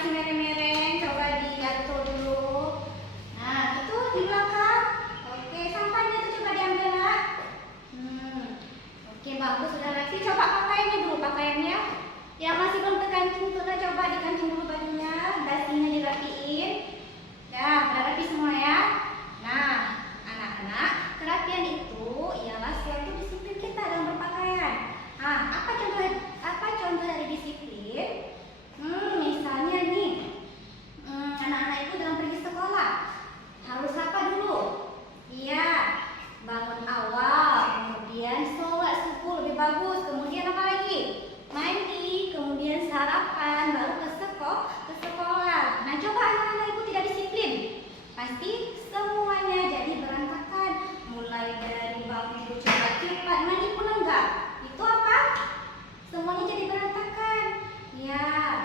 masih mereng-mereng, coba diatur dulu. Nah, itu di belakang. Oke, sampahnya itu coba diambil, Nak. Oke, bagus, sudah rapi. Coba pakaiannya dulu, pakaiannya. Yang masih belum terkancing, sudah coba dikancing dulu bajunya, dasinya dirapiin. Dah, udah rapi semua ya. Nah, anak-anak, kerapian itu ialah suatu disiplin kita dalam berpakaian. Apa contoh dari disiplin? Misalnya nih, anak-anak itu dalam pergi sekolah harus apa dulu? Iya, bangun awal, kemudian sholat subuh lebih bagus, kemudian apa lagi? Mandi, kemudian sarapan, baru ke sekolah. Nah, coba anak-anak itu tidak disiplin, pasti semuanya jadi berantakan. Mulai dari bangun tidur cepat, mandi pun enggak. Itu apa? Semuanya jadi berantakan. Ya,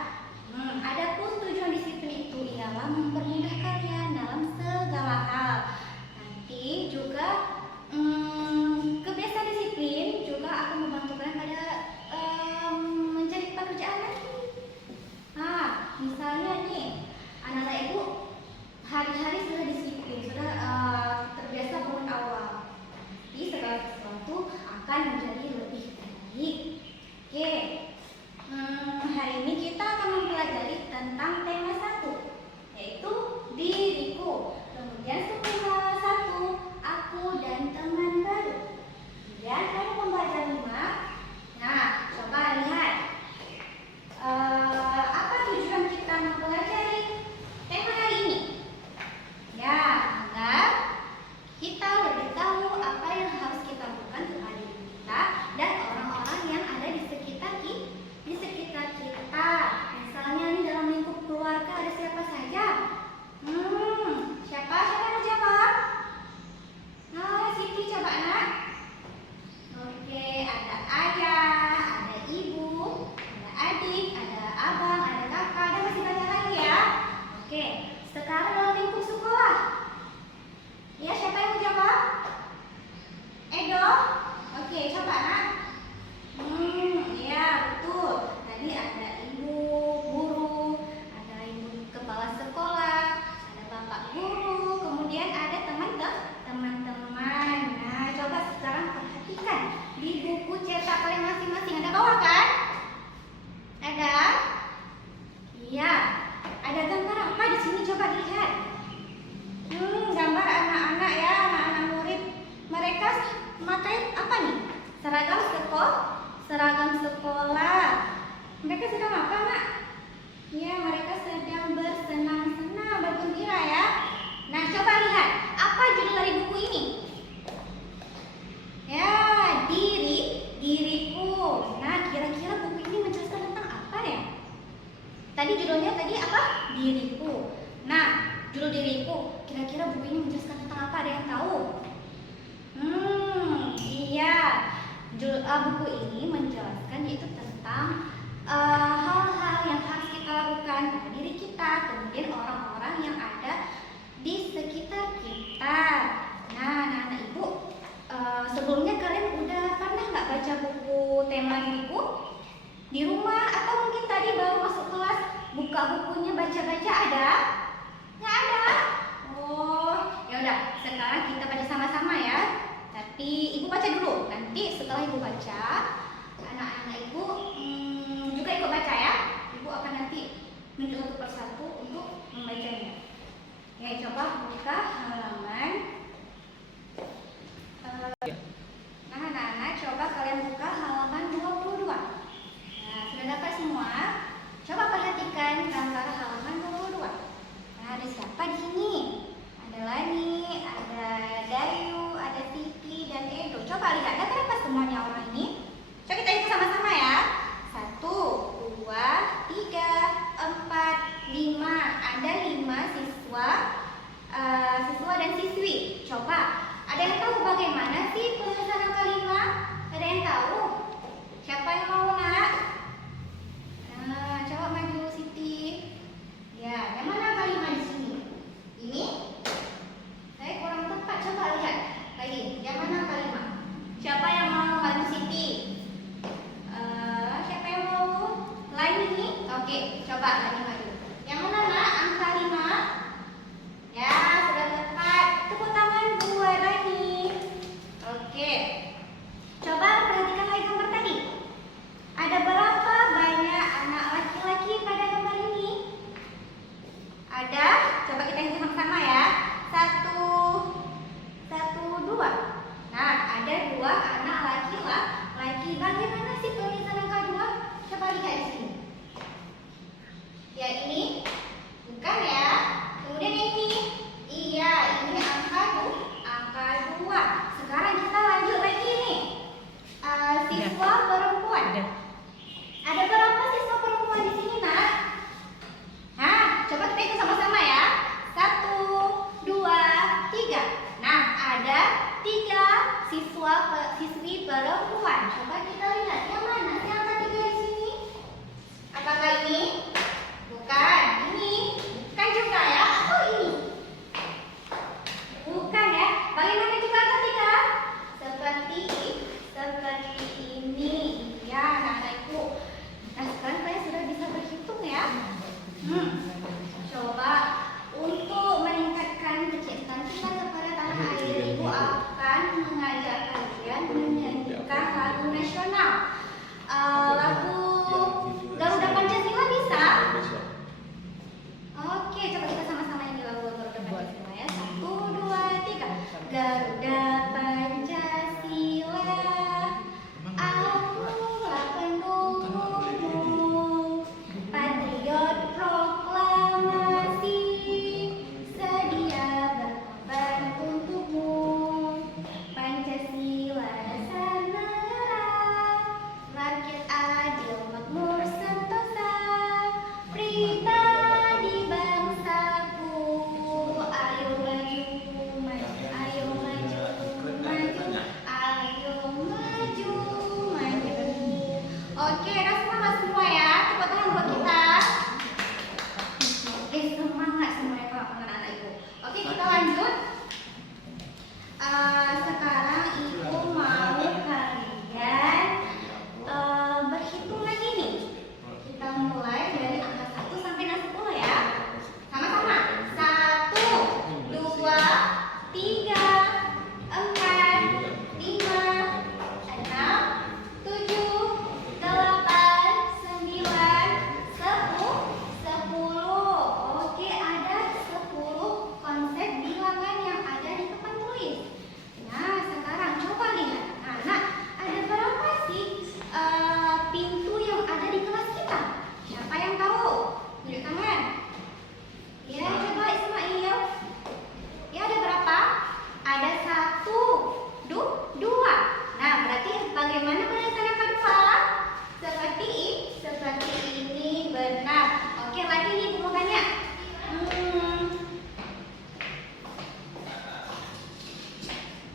adapun tujuan disiplin itu ialah mempermudah kalian dalam segala hal. Nanti juga kebiasaan disiplin juga akan membantu kalian pada mencari pekerjaan nanti. Misalnya nih, anak-anak ibu hari-hari sudah disiplin, sudah terbiasa bangun awal. Jadi segala sesuatu akan menjadi lebih baik. Oke, hari ini kita akan mempelajari tentang tema 1, yaitu diriku. Kemudian semua 1, aku dan teman baru. Kemudian ada pembelajaran 5. Nah, coba lihat. Apa tujuan kita mempelajari tema hari ini? Ya, agar kita lebih tahu apa yang harus kita lakukan kepada diri kita dan orang-orang yang ada di sekitar kita. Misalnya nih dalam lingkup keluarga ada siapa saja? Siapa yang mau jawab? Siti coba, Nak. Oke, ada ayah, ada ibu, ada adik, ada abang, ada kakak, dan masih banyak lagi ya. Oke, sekarang dalam lingkup sekolah. Ya, siapa yang mau jawab? Edo? Oke, coba, Nak. Ya, betul. Tadi ada ibu guru, ada ibu kepala sekolah, ada bapak guru, kemudian ada teman-teman. Nah, coba sekarang perhatikan di buku cetak kalian masing-masing. Ada bawah kan? Ada? Iya. Ada gambar apa di sini? Coba dilihat. Gambar anak-anak ya, anak-anak murid. Mereka memakai apa nih? Seragam sekolah. Mereka sedang apa, Nak? Ya, mereka sedang bersenang-senang, bergembira ya. Nah, coba lihat. Apa judul dari buku ini? Ya, diriku. Nah, kira-kira buku ini menjelaskan tentang apa ya? Tadi judulnya apa? Diriku. Nah, judul diriku. Kira-kira buku ini menjelaskan tentang apa? Ada yang tahu? Iya. Buku ini menjelaskan yaitu tentang hal-hal yang harus kita lakukan pada diri kita, kemudian orang-orang yang ada di sekitar kita. Nah, anak-anak ibu, sebelumnya kalian udah pernah nggak baca buku tema diriku di rumah, atau mungkin tadi baru masuk kelas buka bukunya baca-baca? Ada? Nggak ada? Oh, ya udah. Sekarang kita baca sama-sama ya. Tapi ibu baca dulu. Nanti setelah ibu baca, anak-anak ibu juga ikut baca ya. Ibu akan nanti menunjuk satu persatu untuk membacanya. Ya, coba buka halaman. Nah, anak-anak, coba kalian buka halaman 22. Nah, sudah dapat semua? Coba perhatikan gambar halaman 22. Nah, ada siapa di sini? Ada Lani, ada Dayu, ada Titi, dan Edo. Coba lihat, ada berapa semuanya orang ini? Coba kita hitung sama-sama ya. 1, 2, 3, 4, 5. Ada 5 siswa dan siswi. Coba, ada yang tahu bagaimana sih penulisan angka 5? Ada yang tahu? Siapa yang mau, Nak? Nah, coba maju Siti. Ya, yang mana angka 5 di sini? Ini? Saya kurang tepat, coba lihat lagi. Yang mana angka 5? Siapa yang mau bantu Siti? Siapa yang mau? Lain ini? Oke, coba lagi maju. Yang Oke, udah semangat semua ya. Tepuk tangan buat kita. Oke, semangat semuanya kalau anak-anak ibu. Oke, kita lanjut. Sekarang ibu mau kalian berhitung lagi nih. Kita mulai dari angka 1 sampai dengan 10 ya. Sama-sama. 1, 2, 3, 4, 5, 6, 7, 8, 9, 10. Oke, ada 10 konsep bilangan yang ada di papan tulis. Nah, sekarang coba lihat. Anak, ada berapa sih pintu yang ada di kelas kita? Siapa yang tahu? Tunjuk tangan. Ya, coba Ismail. Ya, ada berapa? Ada 1, 2. Nah, berarti bagaimana barisan yang kedua? Seperti ini, benar. Oke, lagi nih ibu mau tanya.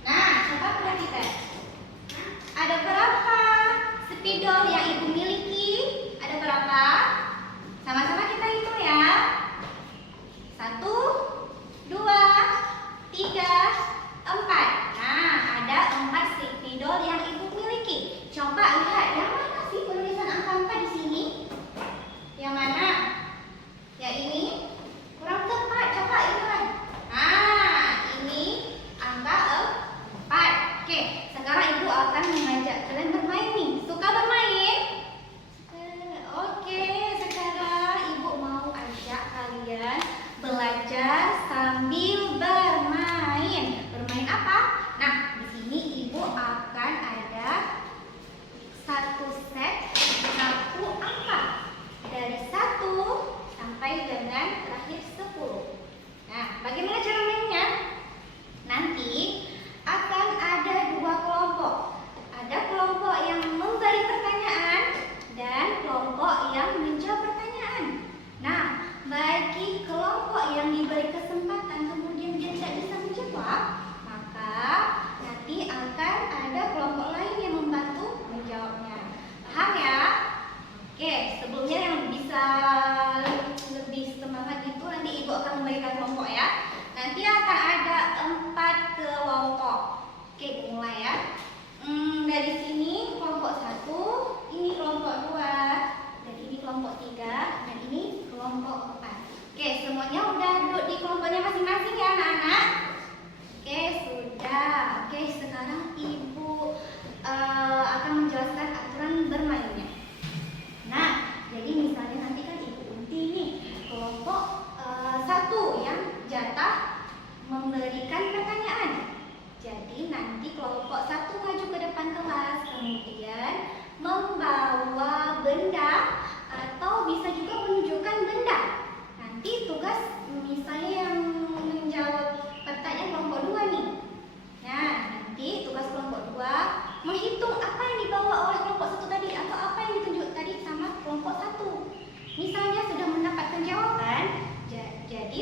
Nah, coba perhatikan. Ada berapa spidol yang ibu miliki? Ada berapa? Sama-sama kita hitung ya. 1, 2, 3, 4. Nah, ada 4 spidol yang ibu miliki. Coba lihat, yang mana sih penulisan angka 4 di sini? Yang mana? Yang ini? Kurang tepat, coba lihat. Nah, ini angka 4. Oke, sekarang ibu akan mengajak kalian bermain nih. Suka bermain? Oke, sekarang ibu mau ajak kalian belajar sambil bermain. Bermain apa? Nah, di sini ibu akan ada satu set 1 angka dari 1 sampai dengan terakhir 10. Nah, bagaimana cara mainnya? Nanti akan ada 2 kelompok. Ada kelompok yang memberi pertanyaan dan kelompok yang menjawab pertanyaan. Nah, bagi kelompok yang diberi kesempatan kemudian dia tidak bisa menjawab, maka nanti akan ada kelompok lain yang membantu menjawabnya. Paham ya? Oke, sebelumnya yang bisa lebih semangat itu nanti ibu akan memberikan kelompok ya. Nanti akan ada 4 kelompok. Oke, mulai ya. Dari sini kelompok 1, ini kelompok 2, dan ini kelompok 3, dan ini kelompok 4. Oke, semuanya udah duduk di kelompoknya masing-masing ya anak-anak? Oke, sudah. Oke, sekarang ibu akan menjelaskan aturan bermainnya. Nah, jadi misalnya nanti kan ibu Unti nih, kelompok 1 yang jatah memberikan pertanyaan. Jadi nanti kelompok 1 maju ke depan kelas, kemudian membawa benda atau bisa juga menunjukkan benda. Nanti tugas misalnya yang menjawab pertanyaan kelompok 2 nih. Nah, nanti tugas kelompok 2 menghitung apa yang dibawa oleh kelompok 1 tadi atau apa yang ditunjuk tadi sama kelompok 1. Misalnya sudah mendapatkan jawaban, jadi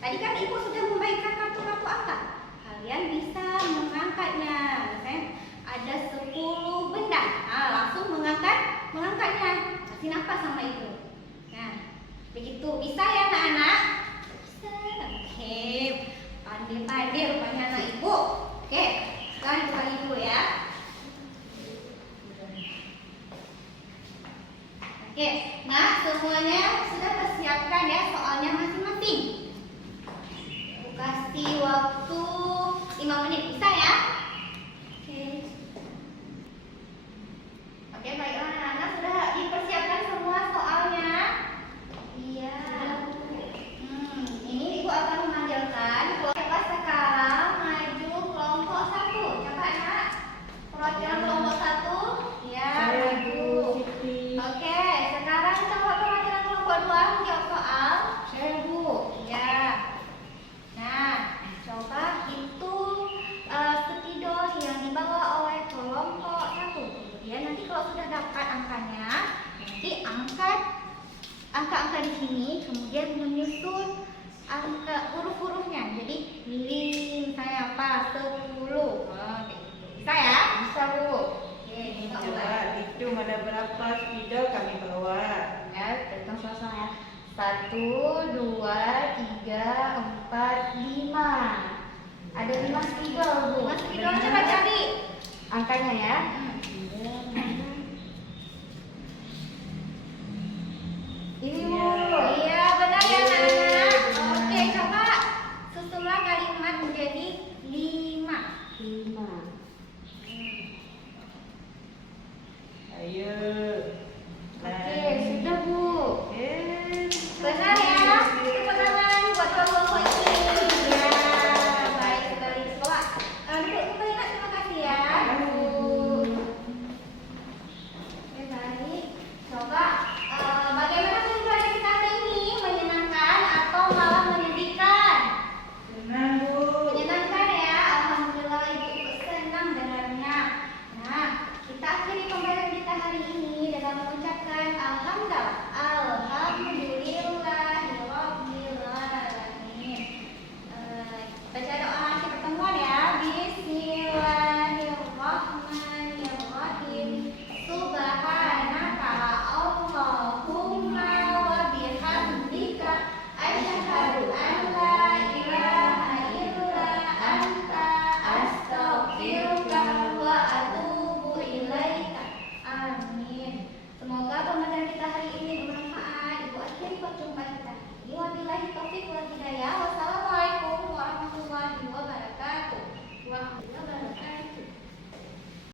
tadi kan ibu sudah memberikan kartu-kartu angka. Kalian bisa mengangkatnya. Misalnya ada 10 benda. Nah, langsung mengangkatnya. Kasih nafas sama ibu. Nah, begitu. Bisa ya anak-anak? Bisa. Oke. Pandai-pandai rupanya anak ibu. Oke. Sekarang kita lagi dulu ya. Oke. Nah, semuanya sudah persiapkan ya soalnya masing-masing. Aku kasih waktu 5 menit. Bisa ya? Oke. Oke, baiklah anak-anak, sudah dipersiapkan semua soalnya? Iya. Ini ibu akan memanggilkan kelompok sekarang maju kelompok 1. Coba anak, perwakilan kelompok 1. Ya, maju. Oke, sekarang coba perwakilan kelompok 2 menjawab soal. Saya Bu. Ya. Nah, coba hitung spidol yang dibawa oleh kelompok 1. Kemudian nanti kalau sudah dapat angkanya, nanti angkat angka-angka di sini, kemudian menyusun angka huruf-hurufnya. Jadi misalnya apa? 10. Bisa ya? Bisa Bu. Oke. Coba hitung ada berapa spidol kami bawa. Ya, hitung sama ya. 1, 2, 3, 4, 5. Ada 5 spidol, Bu. 5 spidol, coba cari angkanya ya.